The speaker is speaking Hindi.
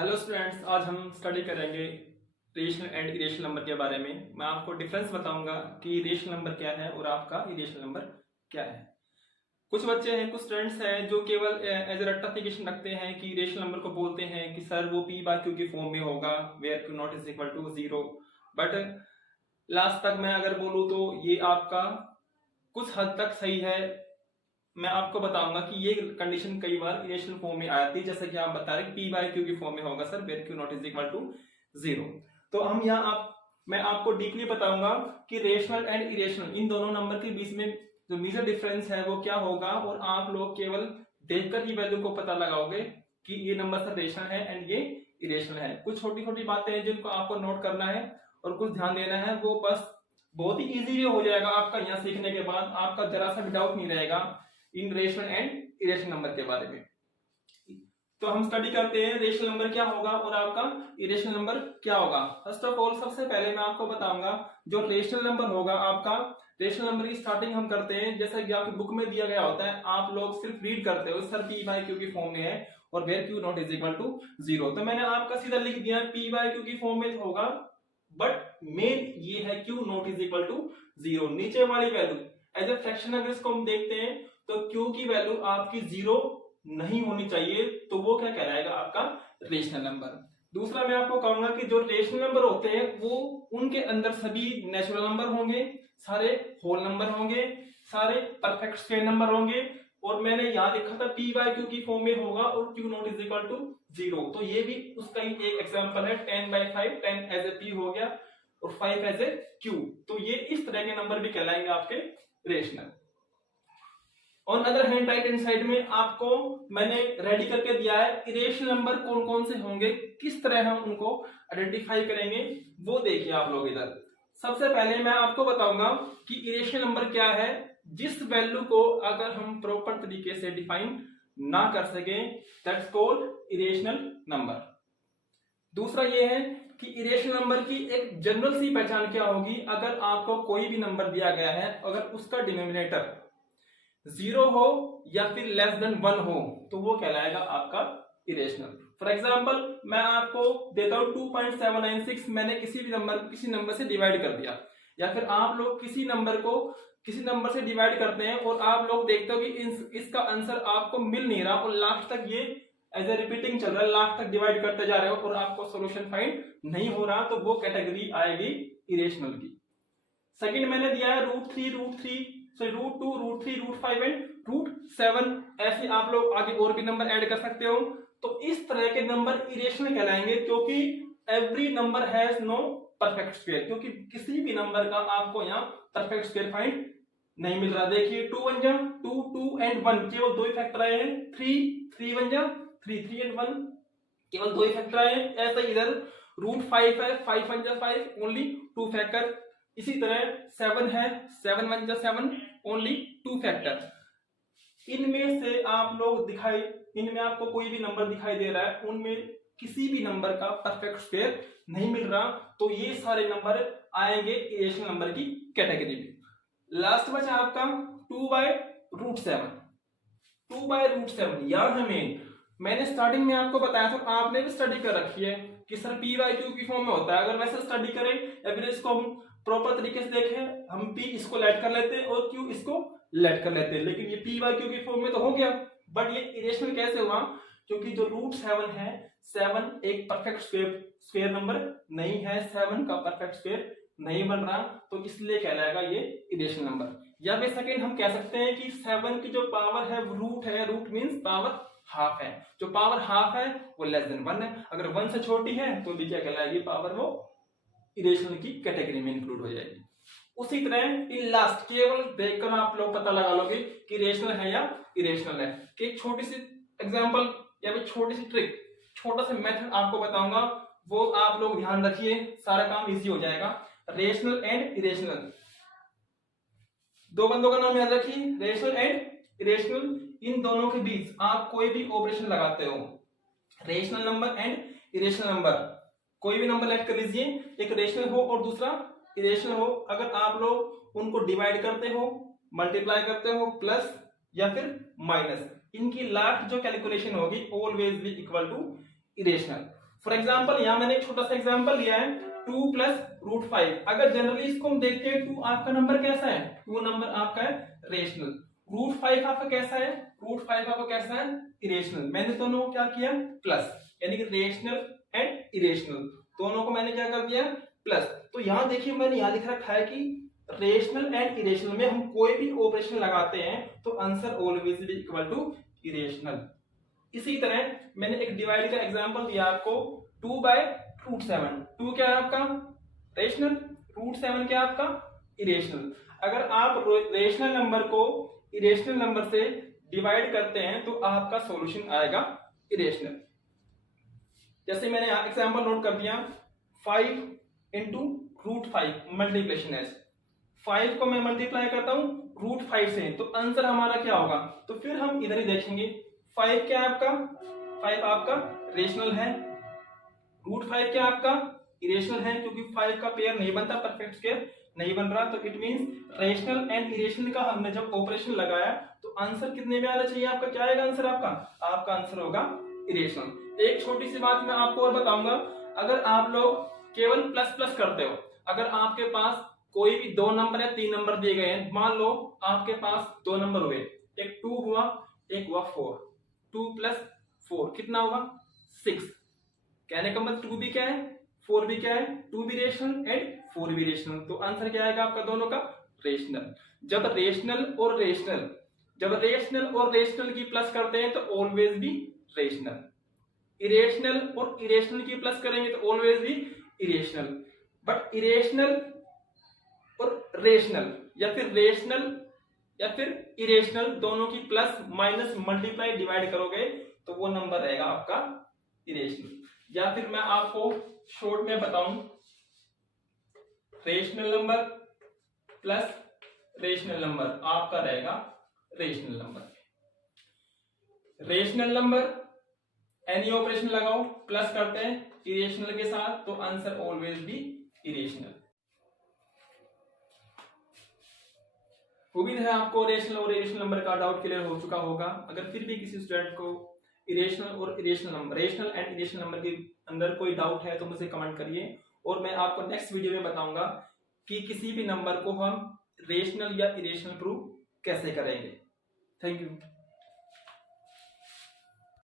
हेलो स्टूडेंट्स, आज हम स्टडी करेंगे रेशनल एंड इरेशनल नंबर के बारे में। मैं आपको डिफरेंस बताऊंगा कि रेशनल नंबर क्या है और आपका इरेशनल नंबर क्या है। कुछ बच्चे हैं, कुछ स्टूडेंट्स हैं जो केवल एज ए रेक्टिफिकेशन रखते हैं कि रेशनल नंबर को बोलते हैं कि सर वो पी बाय क्यू की फॉर्म में होगा where q not is equal to 0। But last तक मैं अगर बोलूँ तो ये आपका कुछ हद तक सही है। मैं आपको बताऊंगा कि ये कंडीशन कई बार इरेशनल फॉर्म में आती है, जैसे कि आप बता रहे पी बाय क्यू की फॉर्म में होगा sir where q not is equal to 0। तो हम यहाँ मैं आपको डीपली बताऊंगा कि रेशनल एंड इरेशनल इन दोनों नंबर के बीच में जो मेजर डिफरेंस है वो क्या होगा, और आप लोग केवल देखकर ही वैल्यू को पता लगाओगे कि ये नंबर सर रेशनल है एंड ये इरेशनल है। कुछ छोटी छोटी बातें हैं जिनको आपको नोट करना है और कुछ ध्यान देना है, वो बस बहुत ही इजीली हो जाएगा आपका। यहाँ सीखने के बाद आपका जरा सा भी डाउट नहीं रहेगा इन रेशनल एंड इरेशनल नंबर के बारे में। तो हम स्टडी करते हैं रेशनल नंबर क्या होगा और आपका इरेशनल नंबर क्या होगा। फर्स्ट ऑफ ऑल सबसे पहले मैं आपको बताऊंगा जो रेशनल नंबर होगा आपका। रेशनल नंबर की स्टार्टिंग हम करते हैं जैसा कि आपकी बुक में दिया गया होता है, आप लोग सिर्फ रीड करते हो सर पी बाय क्यू की फॉर्म में है और where q not is equal to 0। तो मैंने आपका सीधा लिख दिया पी बाय क्यू की फॉर्म में होगा, बट मेन ये है q not is equal to 0। नीचे वाली वैल्यू एज ए फ्रैक्शन अगर इसको हम देखते हैं तो क्यू की वैल्यू आपकी 0 नहीं होनी चाहिए, तो वो क्या कहलाएगा आपका रेशनल नंबर। दूसरा मैं आपको कहूंगा कि जो रेशनल नंबर होते हैं वो उनके अंदर सभी नेचुरल नंबर होंगे, सारे होल नंबर होंगे, सारे परफेक्ट स्क्वायर नंबर होंगे, और मैंने यहाँ लिखा था पी बाय क्यू की फॉर्म में होगा और q not is equal to 0। तो ये भी उसका ही एक एग्जांपल है। 10/5 10 एज ए पी हो गया और 5 एज ए क्यू। तो ये इस तरह के नंबर भी कहलाएंगे आपके rational. On other hand right hand side में आपको मैंने रेडी करके दिया है इरेशनल नंबर कौन कौन से होंगे, किस तरह हम उनको आइडेंटिफाई करेंगे, वो देखिए आप लोग इधर। सबसे पहले मैं आपको बताऊंगा कि इरेशनल नंबर क्या है। जिस वैल्यू को अगर हम प्रॉपर तरीके से डिफाइन ना कर सके दैट्स कॉल्ड इरेशनल नंबर। दूसरा ये है कि इरेशनल नंबर की एक जनरल सी पहचान क्या होगी। अगर आपको कोई भी नंबर दिया गया है, अगर उसका डिनोमिनेटर 0 हो या फिर लेस देन 1 हो तो वो कहलाएगा आपका इरेशनल। फॉर एग्जांपल मैं आपको देता हूं 2.796 मैंने किसी नंबर से डिवाइड कर दिया, या फिर आप लोग किसी नंबर से डिवाइड करते हैं और आप लोग देखते हो कि इसका आंसर आपको मिल नहीं रहा और लास्ट तक ये एज ए रिपीटिंग चल रहा है, लास्ट तक डिवाइड करते जा रहे हो और आपको सॉल्यूशन फाइंड नहीं हो रहा, तो वो कैटेगरी आएगी इरेशनल की। सेकंड मैंने दिया है √3 √2 √3 √5 एंड √7। ऐसे आप लोग आगे और भी नंबर ऐड कर सकते हो। तो इस तरह के नंबर इरेशनल कहलाएंगे क्योंकि every number has no perfect square, क्योंकि किसी भी नंबर का आपको यहाँ परफेक्ट स्क्वायर फाइंड नहीं मिल रहा। देखिए 2 1 जा 2 2 एंड 1 केवल 2 ही फैक्टर आए हैं। 3 1 जा 3 3 एंड 1 केवल 2 ही फैक्टर आए हैं। ऐसा इधर √5 है 5 1 जा 5 ओनली 2 फैक्टर। इसी तरह 7 है 7 1 जा 7 ओनली 2 फैक्टर। इनमें से आप लोग इनमें आपको कोई भी नंबर दिखाई दे रहा है, उनमें किसी भी नंबर का परफेक्ट स्क्वायर नहीं मिल रहा, तो ये सारे नंबर आएंगे इरेशनल नंबर की कैटेगरी में। लास्ट बचा आपका 2/√7। 2/√7 याद है मैंने स्टार्टिंग में आपको बताया था, आपने भी स्टडी कर रखी है कि सर पी बाय क्यू की फॉर्म में होता है। अगर वैसे स्टडी करें एवरेज को हम प्रॉपर तरीके से देखें, हम पी इसको लेट कर लेते हैं और क्यू इसको लेट कर लेते हैं, लेकिन ये पी बाय क्यू की फॉर्म में तो हो गया। बट ये इरेशनल कैसे हुआ? क्योंकि जो √7 है 7 एक परफेक्ट स्क्वायर नंबर नहीं है, 7 का परफेक्ट स्क्वायर नहीं बन रहा, तो इसलिए कहलाएगा ये इरेशनल नंबर। या फिर सेकंड हम कह सकते हैं कि 7 की जो पावर है रूट है, रूट मींस पावर हाफ है, जो पावर हाफ है वो लेस देन 1 है। अगर 1 से छोटी है तो भी क्या कहलाएगी पावर, वो इरेशनल की कैटेगरी में इंक्लूड हो जाएगी। उसी तरह इन लास्ट केवल देखकर आप लोग पता लगा लोगे कि रेशनल है या इरेशनल है। कि एक छोटी सी एग्जांपल या फिर छोटी सी ट्रिक, छोटा सा मेथड आपको बताऊंगा, वो आप लोग ध्यान रखिए, सारा काम इजी हो जाएगा। रेशनल एंड इरेशनल, दो बंदों का नाम याद रखिए, रेशनल एंड इरेशनल। इन दोनों के बीच आप कोई भी ऑपरेशन लगाते हो, rational number and irrational number, कोई भी नंबर लेट कर लीजिए, एक रेशनल हो और दूसरा इरेशनल हो। अगर आप लोग उनको डिवाइड करते हो, मल्टीप्लाई करते हो, प्लस या फिर माइनस, इनकी लास्ट जो कैलकुलेशन होगी always be equal to irrational. For example यहाँ मैंने एक छोटा सा एग्जाम्पल लिया है 2 प्लस रूट 5। अगर जनरली इसको हम देखते हैं 2 आपका नंबर कैसा है, 2 नंबर आपका है रेशनल, रूट 5 आपका कैसा है, रूट 5 आपका कैसा है इरेशनल। मैंने दोनों को क्या किया प्लस, यानी कि रेशनल एंड इरेशनल दोनों को मैंने क्या कर दिया प्लस। तो यहाँ देखिए मैंने यहाँ लिख रखा है कि रेशनल एंड इरेशनल में हम कोई भी ऑपरेशन लगाते हैं तो answer always be equal to irrational. इसी तरह मैंने एक डिवाइड का एग्जांपल दिया आपको 2 बाय रूट 7। 2 क्या है आपका रेशनल, रूट 7 क्या है आपका इरेशनल। अगर आप रेशनल नंबर को इरेशनल नंबर से डिवाइड करते हैं तो आपका सॉल्यूशन आएगा इरेशनल। जैसे मैंने यहाँ एग्जांपल नोट कर दिया 5 इंटू रूट 5 मल्टीप्लिकेशन है, 5 को मैं मल्टीप्लाई करता हूं रूट 5 से तो आंसर हमारा क्या होगा। तो फिर हम इधर ही देखेंगे 5 क्या है आपका, 5 आपका रेशनल है, रूट 5 क्या आपका इरेशनल है, क्योंकि 5 का पेयर नहीं बनता, परफेक्ट स्क्वायर नहीं बन रहा। तो it means rational and irrational का हमने जब ऑपरेशन लगाया तो आंसर कितने में आना चाहिए आपका, क्या आएगा आंसर आपका आंसर होगा इरेशनल। एक छोटी सी बात मैं आपको और बताऊंगा, अगर आप लोग केवल प्लस प्लस करते हो, अगर आपके पास कोई भी 2 नंबर या 3 नंबर दिए गए हैं, मान लो आपके पास 2 नंबर हुए, एक 2 हुआ एक हुआ 4, 2 प्लस 4 कितना होगा 6। कहने का मतलब 2 भी क्या है 4 भी क्या है, 2 भी रेशनल एंड 4 भी रेशनल। तो आंसर क्या आएगा आपका दोनों का रेशनल। जब रेशनल और रेशनल की प्लस करते हैं तो ऑलवेज भी रेशनल, इरेशनल और इरेशनल की प्लस करेंगे तो ऑलवेज भी इरेशनल। बट इरेशनल और रेशनल या फिर रेशनल या फिर इरेशनल दोनों की प्लस माइनस मल्टीप्लाई डिवाइड करोगे तो वो नंबर रहेगा आपका इरेशनल। या फिर मैं आपको शॉर्ट में बताऊं, rational number plus rational number आपका रहेगा rational number. Rational number any operation लगाओ प्लस करते हैं इरेशनल के साथ तो आंसर ऑलवेज भी इरेशनल। उम्मीद है आपको रेशनल और इरेशनल नंबर का डाउट क्लियर हो चुका होगा। अगर फिर भी किसी स्टूडेंट को इरेशनल और irrational number, rational and irrational number के अंदर कोई डाउट है तो मुझे कमेंट करिए और मैं आपको नेक्स्ट वीडियो में बताऊंगा कि किसी भी नंबर को हम रेशनल या इरेशनल प्रूव कैसे करेंगे। Thank you.